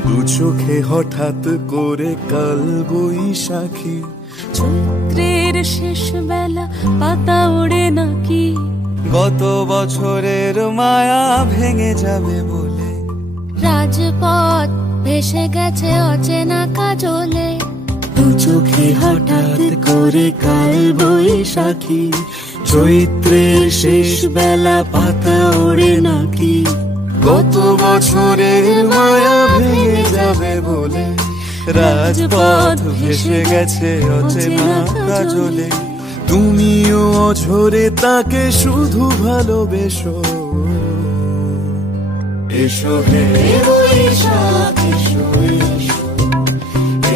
দু চোখে হঠাৎ করে কাল বৈশাখী, চৈত্রের শেষ বেলা পাতা ওড়ে নাকি, গত বছরের মায়া ভেঙে যাবে বলে, রাজপথ ভেসে গেছে অচেনা কাজলে, দু চোখে হঠাৎ করে কাল বৈশাখী, চৈত্রের শেষ বেলা পাতা ওড়ে নাকি, গত বছরের মায়া ভেঙে যাবে বলে, রাজপথ ভেসে গেছে অচেনা কাজলে। তুমিও অঝরে তাকে শুধু ভালোবেসো, এসো হে বৈশাখ এসো,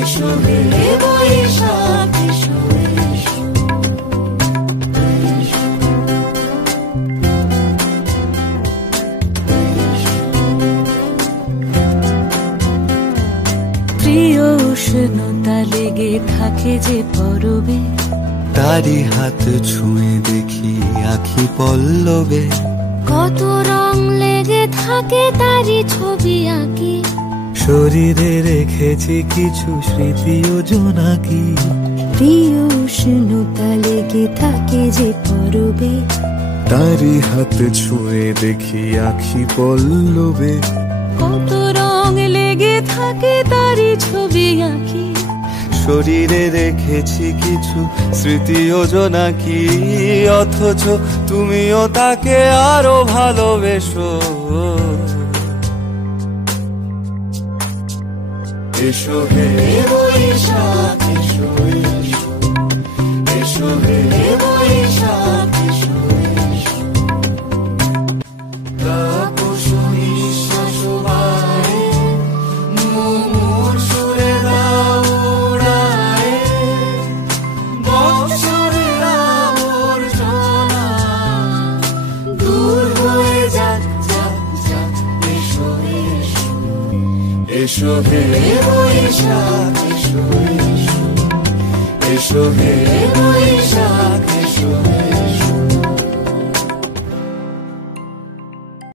এসো হে বৈশাখ এসো। প্রিয় উষ্ণতা লেগে থাকে যে পরবে, তারি হাত ছুঁয়ে দেখি আখি পল্লবে, কত রং লেগে থাকে তারই ছবি আঁকি, শরীরে রেখেছি কিছু স্মৃতি ও জোনাকি। প্রিয় উষ্ণতা লেগে থাকে যে পরবে, তারি হাত ছুঁয়ে দেখি আখি পল্লবে, কত রং লেগে থাকে তারই ছবি আঁকি, শরীরে রেখেছি কিছু স্মৃতি ও জোনাকি। অথচ তুমিও তাকে আরো ভালোবেসো, এসো হে বৈশাখ এসো, এসো হে বৈশাখ এসো। তাপসী নিঃশ্বাস বায়ে, মুমুর সুরে দাও উড়ায়ে, বৎসরের আবর্জনা দূর হয়ে যাক যাক যাক, এসো এসো, এসো হে বৈশাখ এসো, এসো হে বৈশাখ এসো।